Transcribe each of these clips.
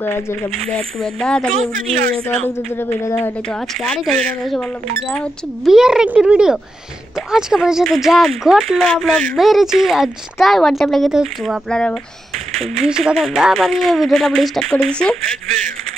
Welcome back to another video. तो अनेक दिन वीडियो দেওয়া হয়নি, তো আজকে আরেকটা ভিডিও এসে বললাম যা হচ্ছে বিয়ার র্যাঙ্কের ভিডিও। তো আজকে আমাদের সাথে যা ঘটলো আমরা মেরেছি আজ তাই ওয়ান টাইম লেগে, তো আপনারা বেশি কথা না বানিয়ে ভিডিওটা আমরা স্টার্ট করে দিয়েছি।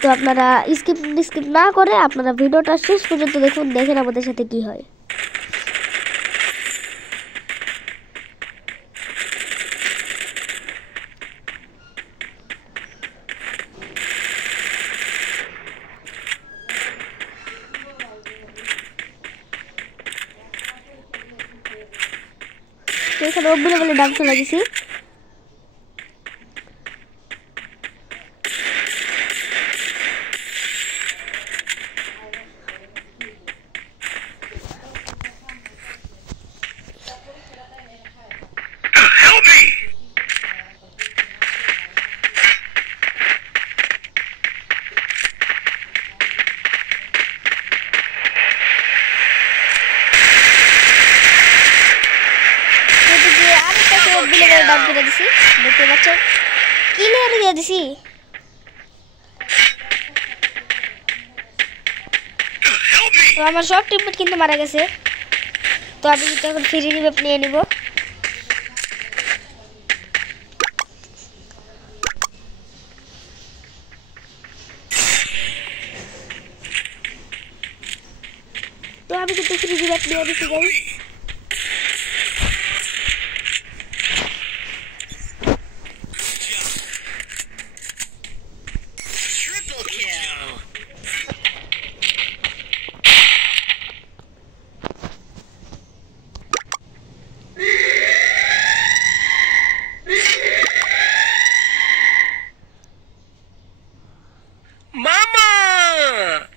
তো আপনারা স্কিপ না করে আপনারা ভিডিওটা শেষ পর্যন্ত দেখুন, দেখেন আমাদের সাথে কি হয়। এখানে অব্বুলে বলে ডান্স লাগিয়েছি। দেখতে পাচ্ছেন ক্লিয়ার দিয়ে দিছি। তো আমার সব টিমমেট কিন্তু মারা গেছে, তো আমি কিন্তু এখন ফ্রি রিভাইভ নিয়ে নিব। তো আমি কিন্তু ফ্রি রিভাইভ নিয়ে দিছি গাইস।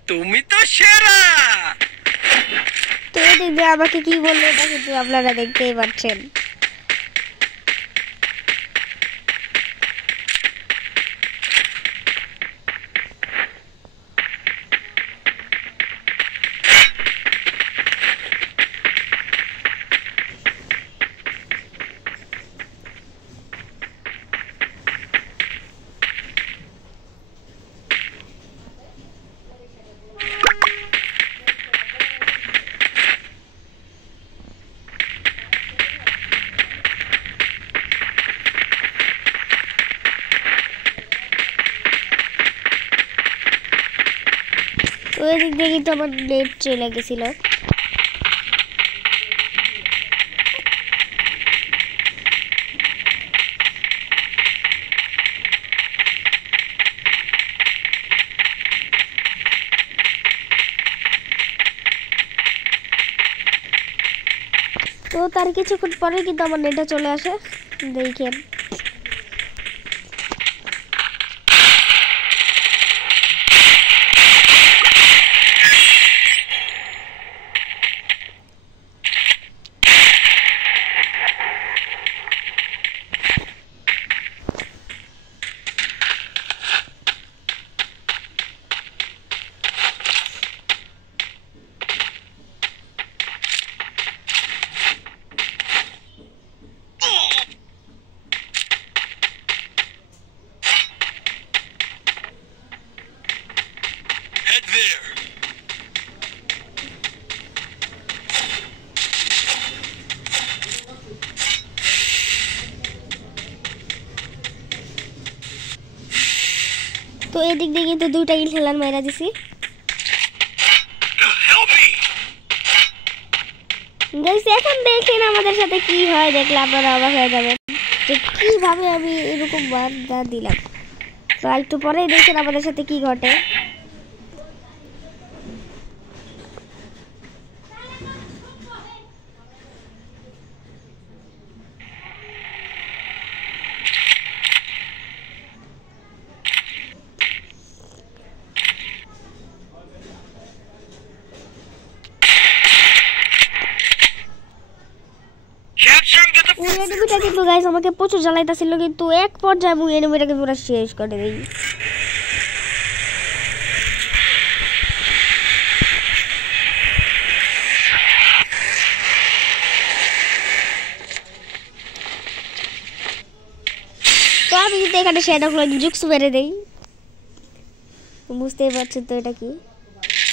তুমি তো সেরা। তো দেখবে আমাকে কি বললো এটা কিন্তু আপনারা দেখতেই পাচ্ছেন। তো এদিক দিয়ে কিন্তু আমার নেট চলে গেছিল। তো তার কিছুক্ষণ পরে কিন্তু আমার নেটটা চলে আসে, দেখেন। তো এদিক দিয়ে কিন্তু দুইটা ইনহেলার মেরা দিছি গাইস। এখন দেখেন আমাদের সাথে কি হয়, দেখলে আপনারা অবাক হয়ে যাবেন যে কিভাবে আমি এরকম বাধা দিলাম। তো একটু পরে দেখেন আমাদের সাথে কি ঘটে। এনিমিটা কিন্তু গাইস আমাকে প্রচুর জ্বালাইতেছিল, কিন্তু এক পর্যায়ে আমি এনিমিটাকে পুরো শেষ করে দিই। তো আমি কিন্তু এখানে শ্যাডো ক্লোন জুক্স মেরে দেই। বুঝতেই পারছেন তো এটা কি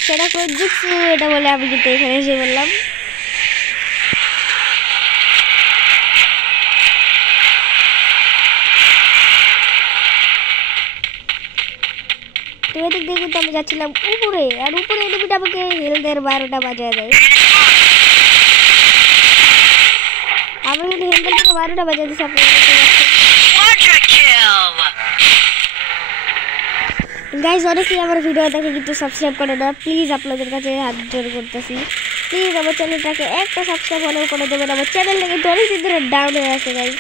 সেটা করে জুক্সু এটা বলে আমি কিন্তু এখানে এসে বললাম তো এদিক দিয়ে কিন্তু আমি যাচ্ছিলাম উপরে আর উপরে এনিমিটা আমাকে হেলথের 12টা বাজায় দেয় আমি কিন্তু হেলথের 12টা বাজায় দিচ্ছি আপনারা দেখতে পাচ্ছেন গাইজ অনেকেই আমার ভিডিও দেখে কিন্তু সাবস্ক্রাইব করে না প্লিজ আপনাদের কাছে হাত জোর করতেছি প্লিজ আমার চ্যানেলটাকে একটা সাবস্ক্রাইব ফলো করে দেবেন আমার চ্যানেলটা কিন্তু অনেকদিন ধরে ডাউন হয়ে আছে গাইজ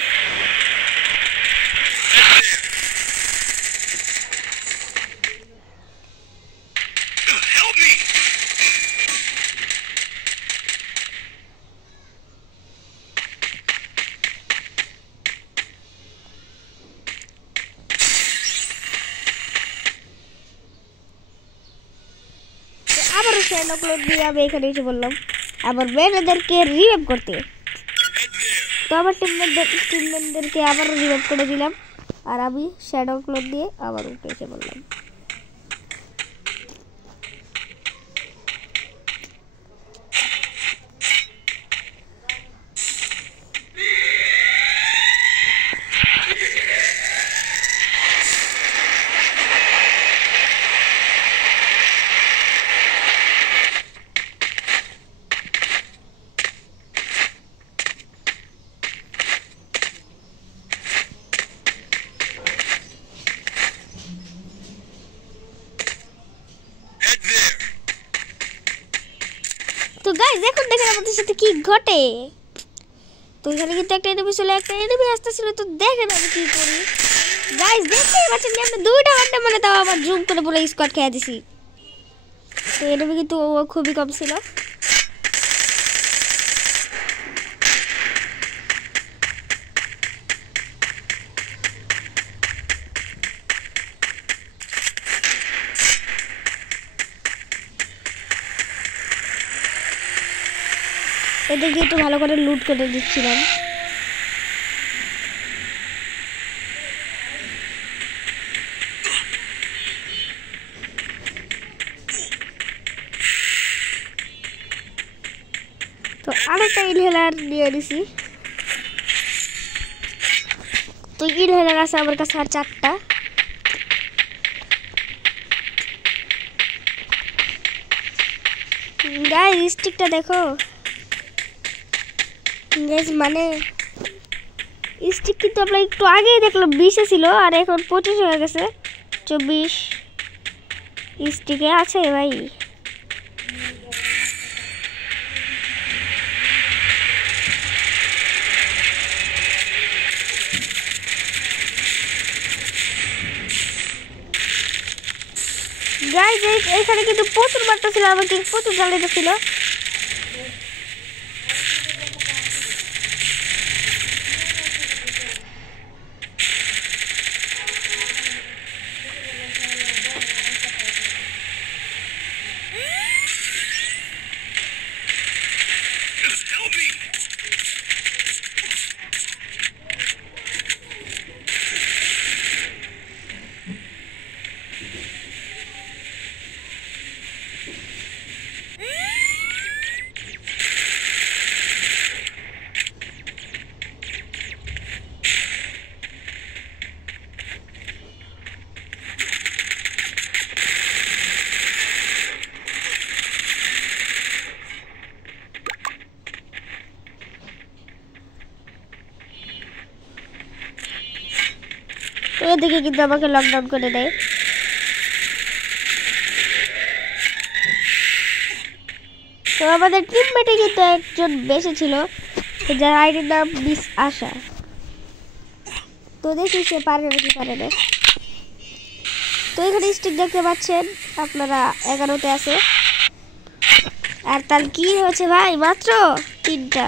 আবারও শ্যাডো ক্লোড দিয়ে আমি এখানে এসে বললাম আবার মেয়েদেরকে রিভাইভ করতে তো আমার টিমমেটদেরকে আবারও রিভাইভ করে দিলাম আর আমি শ্যাডো ক্লোড দিয়ে আবার উঠে এসে বললাম তো গাইস এখন দেখেন আমাদের সাথে কি ঘটে তো এখানে কিন্তু একটা এনিমি ছিল একটা এনিমি আসতেছিল তো দেখেন আমি কি করি গাইস দেখতেই পাচ্ছেন আমি দুইটা ওয়ানটা মানে তাও আবার জুম করে পুরো স্কোয়াড খেয়ে দিছি তো এনিমি কিন্তু খুবই কম ছিল এদেরকে একটু ভালো করে লুট করে দিচ্ছিলাম তো আরেকটা ইনহেলার নিয়ে নিছি তো ইনহেলার আছে আমার কাছে আর 4টা গাইস স্টিকটা দেখো গাইস মানে স্টিক কিন্তু আমরা একটু আগেই দেখলাম 20 ছিল আর এখন 25 হয়ে গেছে 24 স্টিকে আছে ভাই গাইস এইখানে কিন্তু প্রচুর মারটা ছিল আমাকে প্রচুর জ্বালাইতে ছিল এদিকে কিন্তু আমাকে লকডাউন করে দেয় তো আমাদের টিমমেটে কিন্তু একজন বেশি ছিল যার আইডির নাম মিস আশা তো দেখি সে পারে নাকি পারে না তো এখানে স্টিক দেখতে পাচ্ছেন আপনারা 11তে আছে আর তার কি হয়েছে ভাই মাত্র 3টা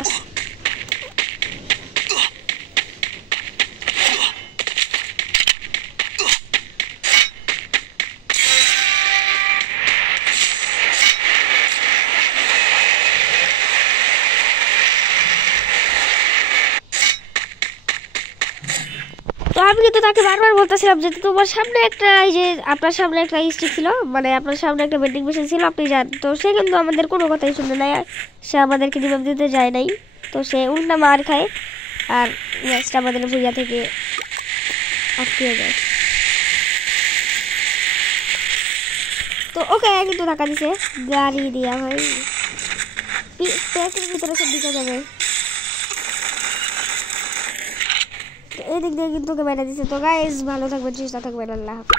তো আমি কিন্তু তাকে বারবার বলতেছিলাম যে তোমার সামনে একটা এই যে আপনার সামনে একটা স্টিক ছিল, মানে আপনার সামনে একটা বেন্ডিং মেশিন ছিল, আপনি যান। তো সে কিন্তু আমাদের কোনো কথাই শুনে নাই, সে আমাদেরকে রিভাইভ দিতে যায় নাই। তো সে উল্টা মার খায় আর ম্যাচটা আমাদের ভুইয়া থেকে আটকে যায়। তো ওকে কিন্তু ধাক্কা দিছে গাড়ি দিয়া ভাই, প্যাকের ভিতরে সব দিতে যাবে। এদিক দিয়ে কিন্তু ওকে বেড়া দিছে। তো গাইস ভালো থাকবেন, সুস্থ থাকবেন, আল্লাহ হাফেজ।